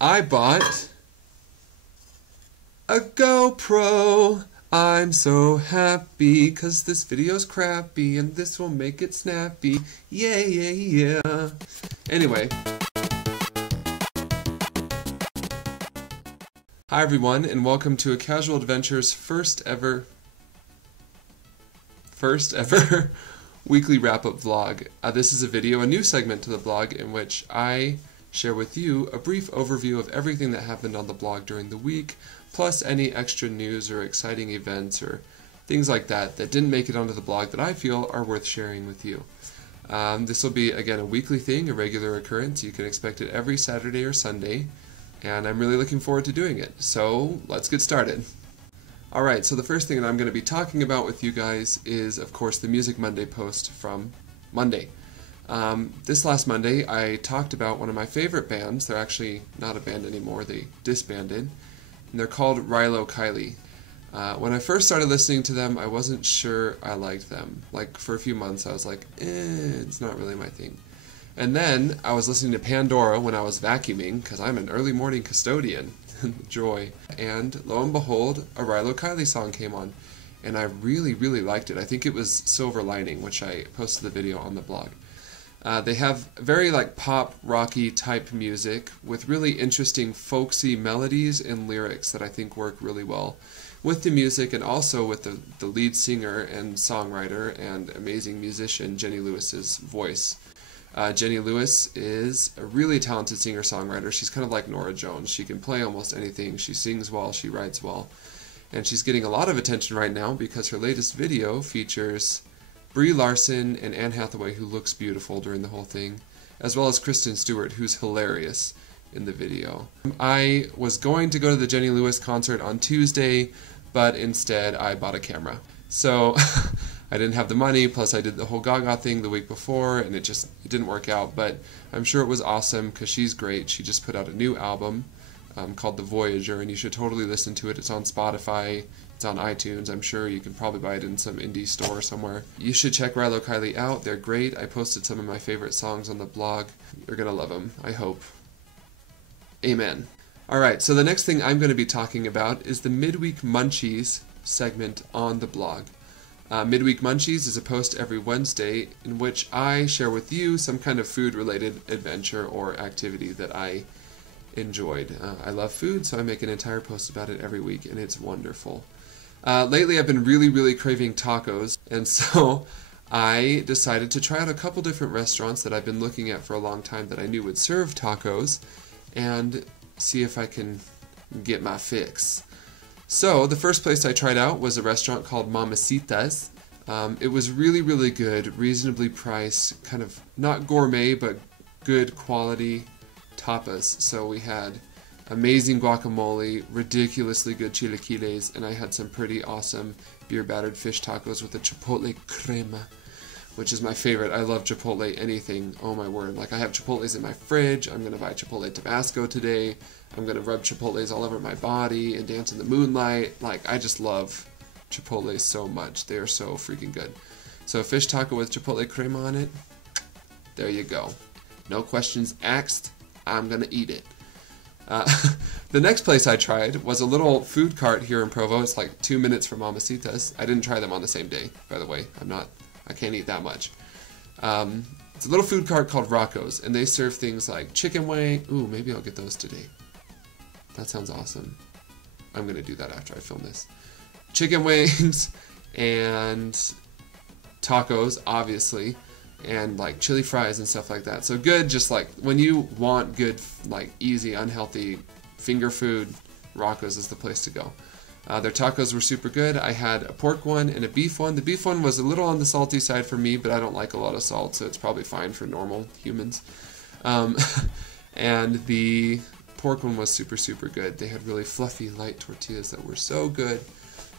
I bought a GoPro. I'm so happy because this video's crappy and this will make it snappy. Yeah, yeah, yeah. Anyway. Hi everyone, and welcome to A Casual Adventure's first ever weekly wrap-up vlog. This is a new segment to the blog in which I share with you a brief overview of everything that happened on the blog during the week, plus any extra news or exciting events or things like that that didn't make it onto the blog that I feel are worth sharing with you. This will be, again, a weekly thing, a regular occurrence. You can expect it every Saturday or Sunday, and I'm really looking forward to doing it. So let's get started. Alright, so the first thing that I'm going to be talking about with you guys is, of course, the Music Monday post from Monday. This last Monday, I talked about one of my favorite bands. They're actually not a band anymore. They disbanded. And they're called Rilo Kiley. When I first started listening to them, I wasn't sure I liked them. Like, for a few months, I was like, it's not really my thing. And then I was listening to Pandora when I was vacuuming, because I'm an early morning custodian. Joy. And lo and behold, a Rilo Kiley song came on. And I really, really liked it. I think it was Silver Lining, which I posted the video on the blog. They have very pop, rocky type music with really interesting folksy melodies and lyrics that I think work really well with the music and also with the lead singer and songwriter and amazing musician Jenny Lewis's voice. Jenny Lewis is a really talented singer-songwriter. She's kind of like Norah Jones. She can play almost anything. She sings well, she writes well. And she's getting a lot of attention right now because her latest video features Brie Larson and Anne Hathaway, who looks beautiful during the whole thing, as well as Kristen Stewart, who's hilarious in the video. I was going to go to the Jenny Lewis concert on Tuesday, but instead I bought a camera. So I didn't have the money, plus I did the whole Gaga thing the week before, and it didn't work out, but I'm sure it was awesome because she's great. She just put out a new album called The Voyager, and you should totally listen to it. It's on Spotify, it's on iTunes. I'm sure you can probably buy it in some indie store somewhere. You should check Rilo Kiley out. They're great. I posted some of my favorite songs on the blog. You're going to love them, I hope. Amen. Alright, so the next thing I'm going to be talking about is the Midweek Munchies segment on the blog. Midweek Munchies is a post every Wednesday in which I share with you some kind of food-related adventure or activity that I enjoyed. I love food, so I make an entire post about it every week, and it's wonderful. Lately, I've been really, really craving tacos, and so I decided to try out a couple different restaurants that I've been looking at for a long time that I knew would serve tacos, and see if I can get my fix. So, the first place I tried out was a restaurant called Mamacita's. It was really, really good, reasonably priced, kind of not gourmet, but good quality tapas. So we had amazing guacamole, ridiculously good chilaquiles, and I had some pretty awesome beer-battered fish tacos with a chipotle crema, which is my favorite. I love chipotle anything. Oh my word. I have chipotles in my fridge. I'm going to buy chipotle Tabasco today. I'm going to rub chipotles all over my body and dance in the moonlight. I just love chipotles so much. They are so freaking good. So a fish taco with chipotle crema on it, there you go. No questions asked. I'm going to eat it. The next place I tried was a little food cart here in Provo. It's 2 minutes from Mamacita's. I didn't try them on the same day, by the way. I can't eat that much. It's a little food cart called Rocco's, and they serve things like chicken wing. Ooh, maybe I'll get those today. That sounds awesome. I'm going to do that after I film this. Chicken wings and tacos, obviously, and chili fries and stuff like that. So good, just when you want good, easy, unhealthy finger food, Rocco's is the place to go. Their tacos were super good. I had a pork one and a beef one. The beef one was a little on the salty side for me, but I don't like a lot of salt, so it's probably fine for normal humans. And the pork one was super, super good. They had really fluffy, light tortillas that were so good,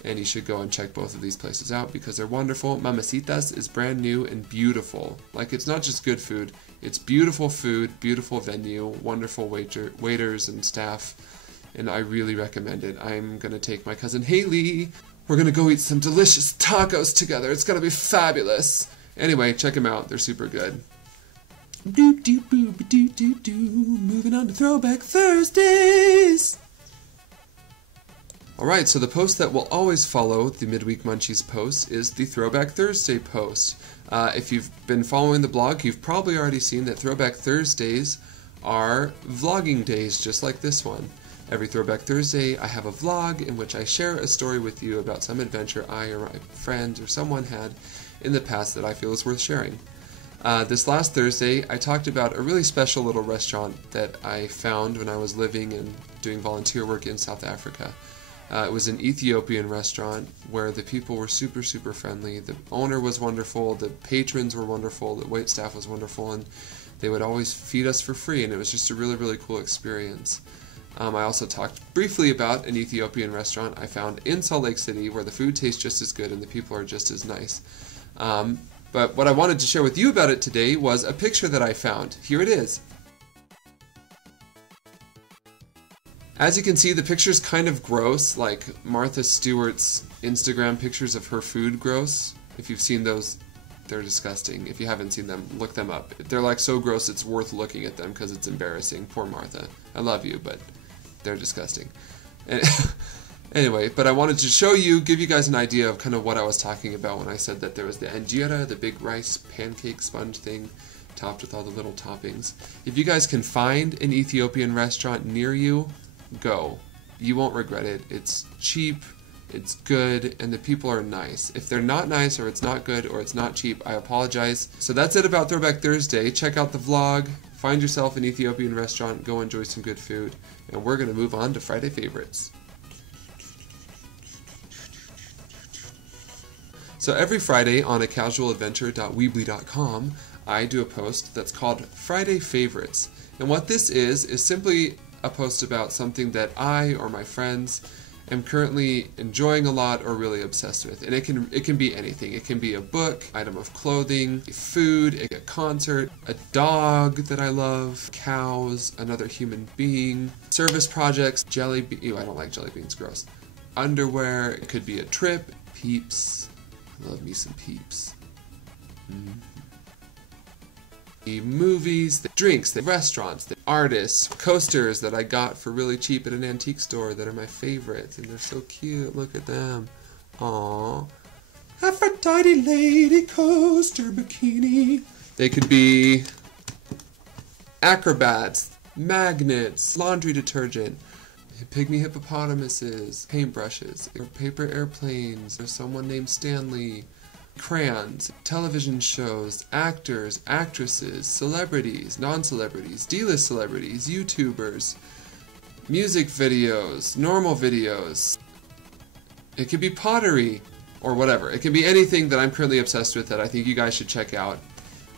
and you should go and check both of these places out because they're wonderful. Mamacita's is brand new and beautiful. It's not just good food, it's beautiful food, beautiful venue, wonderful waiters and staff, and I really recommend it. I'm going to take my cousin Haley. We're going to go eat some delicious tacos together. It's going to be fabulous. Anyway, check them out. They're super good. Moving on to Throwback Thursdays. Alright, so the post that will always follow the Midweek Munchies post is the Throwback Thursday post. If you've been following the blog, you've probably already seen that Throwback Thursdays are vlogging days, just like this one. Every Throwback Thursday, I have a vlog in which I share a story with you about some adventure I or my friend or someone had in the past that I feel is worth sharing. This last Thursday, I talked about a really special little restaurant that I found when I was living and doing volunteer work in South Africa. It was an Ethiopian restaurant where the people were super, super friendly. The owner was wonderful, the patrons were wonderful, the wait staff was wonderful, and they would always feed us for free, and it was just a really, really cool experience. I also talked briefly about an Ethiopian restaurant I found in Salt Lake City where the food tastes just as good and the people are just as nice. But what I wanted to share with you about it today was a picture that I found. Here it is. As you can see, the picture's kind of gross, like Martha Stewart's Instagram pictures of her food gross. If you've seen those, they're disgusting. If you haven't seen them, look them up. They're like so gross it's worth looking at them because it's embarrassing. Poor Martha. I love you, but they're disgusting. Anyway, but I wanted to show you, give you guys an idea of kind of what I was talking about when I said that there was the injera, the big rice pancake sponge thing, topped with all the little toppings. If you guys can find an Ethiopian restaurant near you, go. You won't regret it. It's cheap, it's good, and the people are nice. If they're not nice, or it's not good, or it's not cheap, I apologize. So that's it about Throwback Thursday. Check out the vlog, find yourself an Ethiopian restaurant, go enjoy some good food, and we're going to move on to Friday favorites. So every Friday on acasualadventure.weebly.com, I do a post that's called Friday Favorites. And what this is simply a post about something that I or my friends am currently enjoying a lot or really obsessed with. And it can be anything. It can be a book, item of clothing, food, a concert, a dog that I love, cows, another human being, service projects, jelly beans. Ew, I don't like jelly beans, gross. Underwear, it could be a trip, Peeps. I love me some Peeps. The movies, the drinks, the restaurants, the artists, coasters that I got for really cheap at an antique store that are my favorites, and they're so cute. Look at them. Aww. Aphrodite lady coaster bikini. They could be acrobats, magnets, laundry detergent, pygmy hippopotamuses, paintbrushes, paper airplanes, there's someone named Stanley, crayons, television shows, actors, actresses, celebrities, non-celebrities, D-list celebrities, YouTubers, music videos, normal videos. It could be pottery or whatever. It can be anything that I'm currently obsessed with that I think you guys should check out.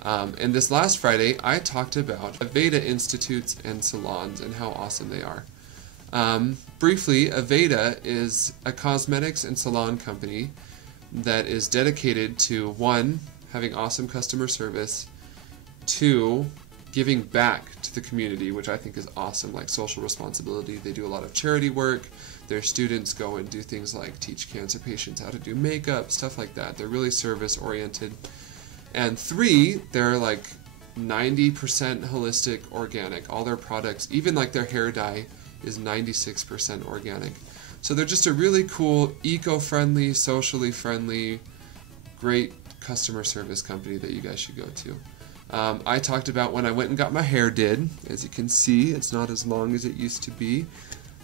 And this last Friday, I talked about Aveda institutes and salons and how awesome they are. Briefly, Aveda is a cosmetics and salon company that is dedicated to 1, having awesome customer service, 2, giving back to the community, which I think is awesome, like social responsibility. They do a lot of charity work. Their students go and do things like teach cancer patients how to do makeup, stuff like that. They're really service oriented. And 3, they're like 90% holistic organic. All their products, even like their hair dye, is 96% organic. So they're just a really cool, eco-friendly, socially friendly, great customer service company that you guys should go to. I talked about when I went and got my hair did. As you can see, it's not as long as it used to be.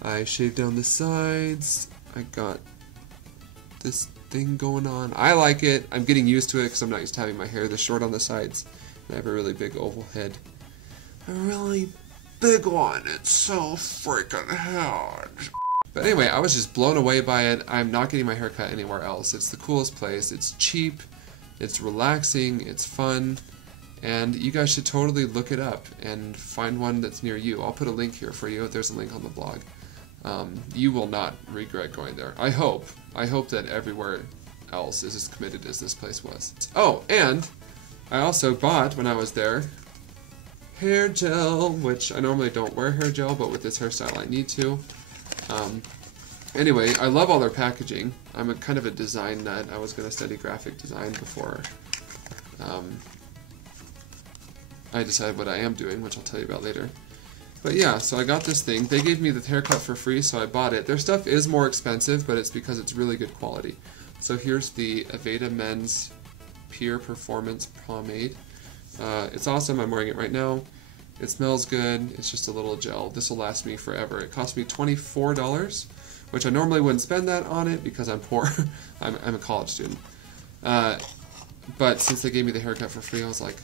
I shaved down the sides. I got this thing going on. I like it. I'm getting used to it because I'm not used to having my hair this short on the sides. And I have a really big oval head. A really big one. It's so freaking huge. But anyway, I was just blown away by it. I'm not getting my hair cut anywhere else. It's the coolest place. It's cheap, it's relaxing, it's fun, and you guys should totally look it up and find one that's near you. I'll put a link here for you. There's a link on the blog. You will not regret going there. I hope. I hope that everywhere else is as committed as this place was. Oh, and I also bought, when I was there, hair gel, which I normally don't wear hair gel, but with this hairstyle I need to. Anyway, I love all their packaging. I'm a kind of a design nut. I was going to study graphic design before I decided what I am doing, which I'll tell you about later. But yeah, so I got this thing. They gave me the haircut for free, so I bought it. Their stuff is more expensive, but it's because it's really good quality. So here's the Aveda Men's Pure Performance Pomade. It's awesome. I'm wearing it right now. It smells good. It's just a little gel. This will last me forever. It cost me $24, which I normally wouldn't spend that on it because I'm poor. I'm a college student. But since they gave me the haircut for free, I was like,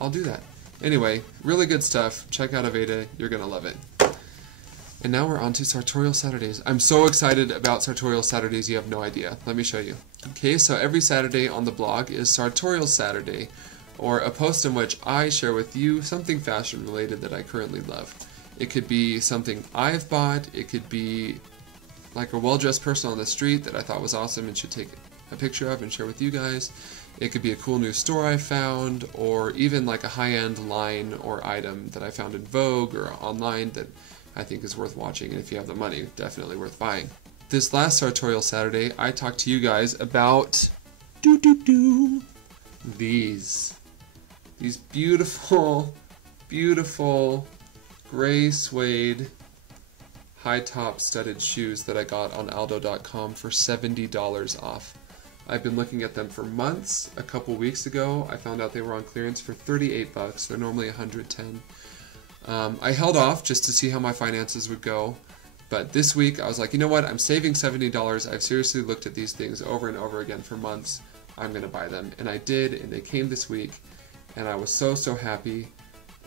I'll do that. Anyway, really good stuff. Check out Aveda. You're going to love it. And now we're on to Sartorial Saturdays. I'm so excited about Sartorial Saturdays, you have no idea. Let me show you. Okay, so every Saturday on the blog is Sartorial Saturday, or a post in which I share with you something fashion related that I currently love. It could be something I've bought. It could be like a well-dressed person on the street that I thought was awesome and should take a picture of and share with you guys. It could be a cool new store I found, or even like a high-end line or item that I found in Vogue or online that I think is worth watching, and if you have the money, definitely worth buying. This last Sartorial Saturday, I talked to you guys about these beautiful, beautiful gray suede high-top studded shoes that I got on aldo.com for $70 off. I've been looking at them for months. A couple weeks ago, I found out they were on clearance for 38 bucks. They're normally 110. I held off just to see how my finances would go, but this week I was like, you know what, I'm saving $70. I've seriously looked at these things over and over again for months. I'm going to buy them. And I did, and they came this week, and I was so happy.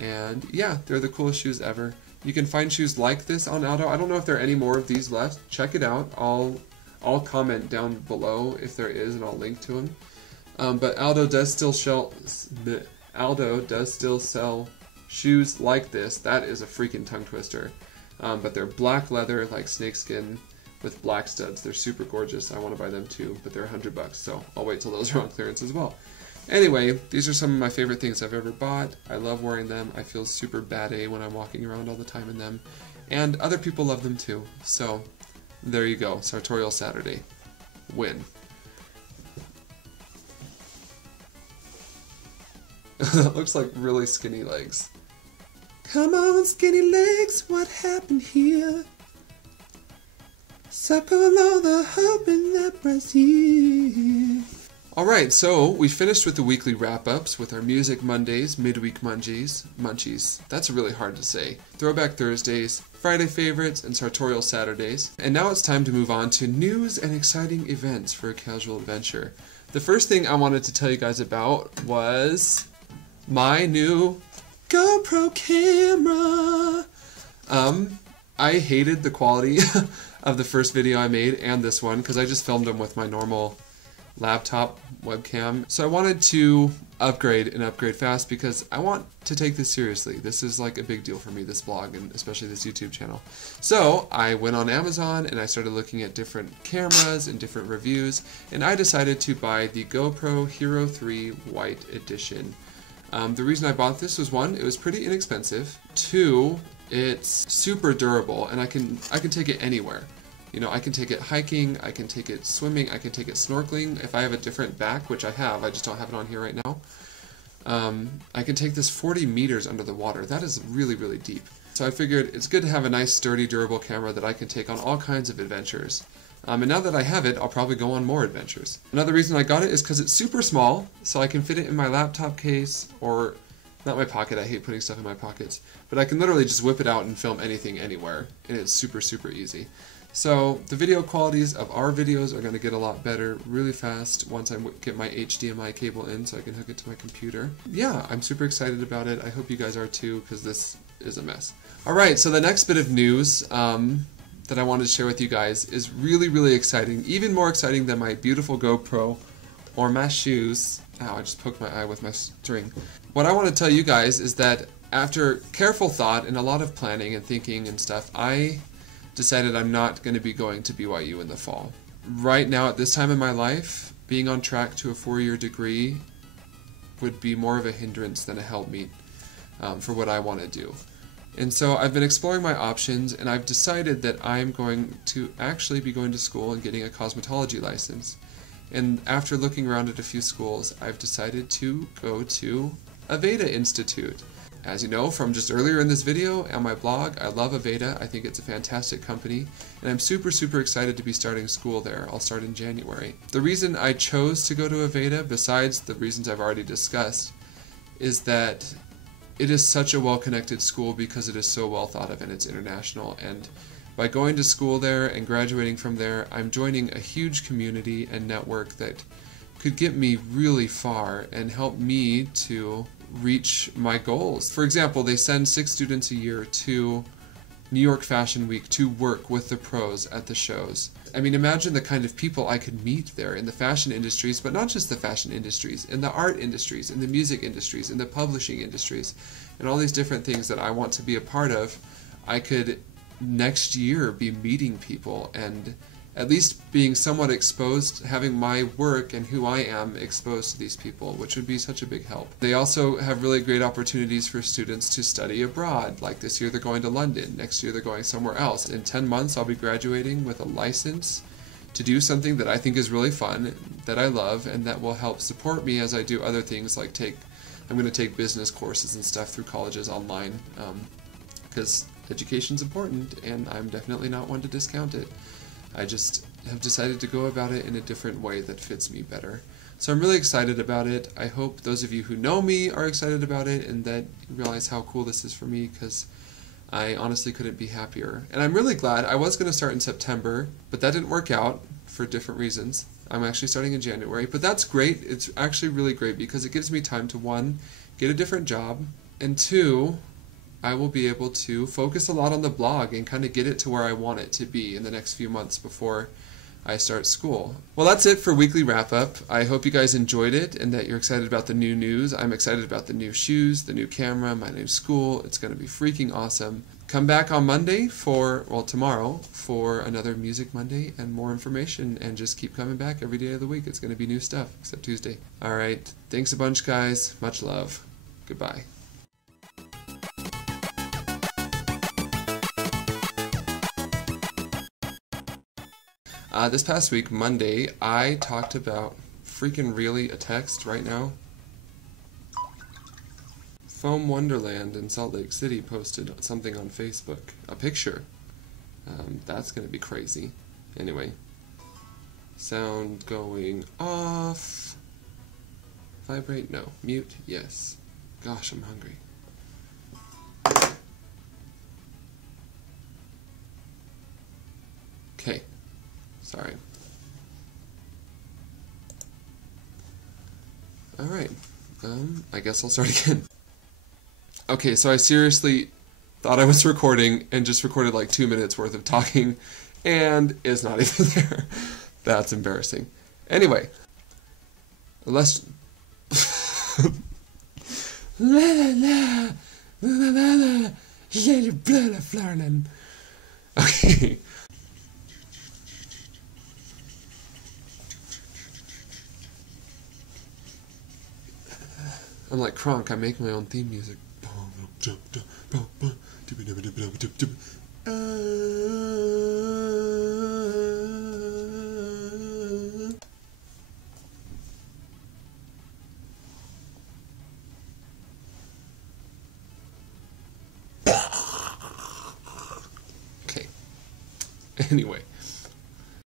And yeah, they're the coolest shoes ever. You can find shoes like this on Aldo. I don't know if there are any more of these left. Check it out. I'll comment down below if there is, and I'll link to them. But Aldo does still sell shoes like this. That is a freaking tongue twister. But they're black leather, like snakeskin, with black studs. They're super gorgeous. I want to buy them too, but they're 100 bucks, so I'll wait till those are on clearance as well. Anyway, these are some of my favorite things I've ever bought. I love wearing them. I feel super bad-A when I'm walking around all the time in them. And other people love them too. So there you go. Sartorial Saturday. Win. That looks like really skinny legs. Come on, skinny legs, what happened here? Suck on all the hope in that Brazil. Alright, so we finished with the weekly wrap-ups with our Music Mondays, Midweek Munchies. That's really hard to say. Throwback Thursdays, Friday Favorites, and Sartorial Saturdays. And now it's time to move on to news and exciting events for a casual adventure. The first thing I wanted to tell you guys about was my new GoPro camera. I hated the quality of the first video I made and this one because I just filmed them with my normal laptop webcam. So I wanted to upgrade fast because I want to take this seriously. This is like a big deal for me, this blog, and especially this YouTube channel. So I went on Amazon and I started looking at different cameras and different reviews, and I decided to buy the GoPro Hero 3 White Edition. The reason I bought this was, one, it was pretty inexpensive. Two, it's super durable, and I can take it anywhere. You know, I can take it hiking, I can take it swimming, I can take it snorkeling. If I have a different back, which I have, I just don't have it on here right now. I can take this 40 meters under the water. That is really, really deep. So I figured it's good to have a nice, sturdy, durable camera that I can take on all kinds of adventures. And now that I have it, I'll probably go on more adventures. Another reason I got it is because it's super small, so I can fit it in my laptop case, or not my pocket, I hate putting stuff in my pockets, but I can literally just whip it out and film anything anywhere, and it's super, super easy. So the video qualities of our videos are going to get a lot better really fast once I get my HDMI cable in so I can hook it to my computer. Yeah, I'm super excited about it. I hope you guys are too, because this is a mess. Alright, so the next bit of news that I wanted to share with you guys is really, really exciting. Even more exciting than my beautiful GoPro or my shoes. Ow, I just poked my eye with my string. What I want to tell you guys is that after careful thought and a lot of planning and thinking and stuff, I decided I'm not going to be going to BYU in the fall. Right now, at this time in my life, being on track to a 4-year degree would be more of a hindrance than a helpmeet for what I want to do. And so I've been exploring my options, and I've decided that I'm going to actually be going to school and getting a cosmetology license. And after looking around at a few schools, I've decided to go to Aveda Institute. As you know from just earlier in this video on my blog, I love Aveda. I think it's a fantastic company, and I'm super excited to be starting school there. I'll start in January. The reason I chose to go to Aveda, besides the reasons I've already discussed, is that it is such a well-connected school because it is so well thought of and it's international. And by going to school there and graduating from there, I'm joining a huge community and network that could get me really far and help me to reach my goals. For example, they send 6 students a year to New York Fashion Week to work with the pros at the shows. I mean, imagine the kind of people I could meet there in the fashion industries, but not just the fashion industries, in the art industries, in the music industries, in the publishing industries, and all these different things that I want to be a part of. I could next year be meeting people and at least being somewhat exposed, having my work and who I am exposed to these people, which would be such a big help. They also have really great opportunities for students to study abroad. Like this year they're going to London, next year they're going somewhere else. In 10 months I'll be graduating with a license to do something that I think is really fun, that I love, and that will help support me as I do other things like I'm going to take business courses and stuff through colleges online, because education's important and I'm definitely not one to discount it. I just have decided to go about it in a different way that fits me better. So I'm really excited about it. I hope those of you who know me are excited about it and that you realize how cool this is for me, because I honestly couldn't be happier. And I'm really glad. I was going to start in September, but that didn't work out for different reasons. I'm actually starting in January, but that's great. It's actually really great because it gives me time to, 1, get a different job, and 2, I will be able to focus a lot on the blog and kind of get it to where I want it to be in the next few months before I start school. Well, that's it for Weekly Wrap Up. I hope you guys enjoyed it and that you're excited about the new news. I'm excited about the new shoes, the new camera, my new school. It's going to be freaking awesome. Come back on Monday tomorrow for another Music Monday and more information, and just keep coming back every day of the week. It's going to be new stuff, except Tuesday. All right. Thanks a bunch, guys. Much love. Goodbye. This past week, Monday, I talked about freaking really a text right now. Foam Wonderland in Salt Lake City posted something on Facebook, a picture. That's going to be crazy. Anyway, sound going off. Vibrate? No. Mute? Yes. Gosh, I'm hungry. Okay. Sorry. Alright. I guess I'll start again. Okay, so I seriously thought I was recording and just recorded like 2 minutes worth of talking, and it's not even there. That's embarrassing. Anyway, let's... Okay. I'm like Kronk, I make my own theme music. Okay. Anyway.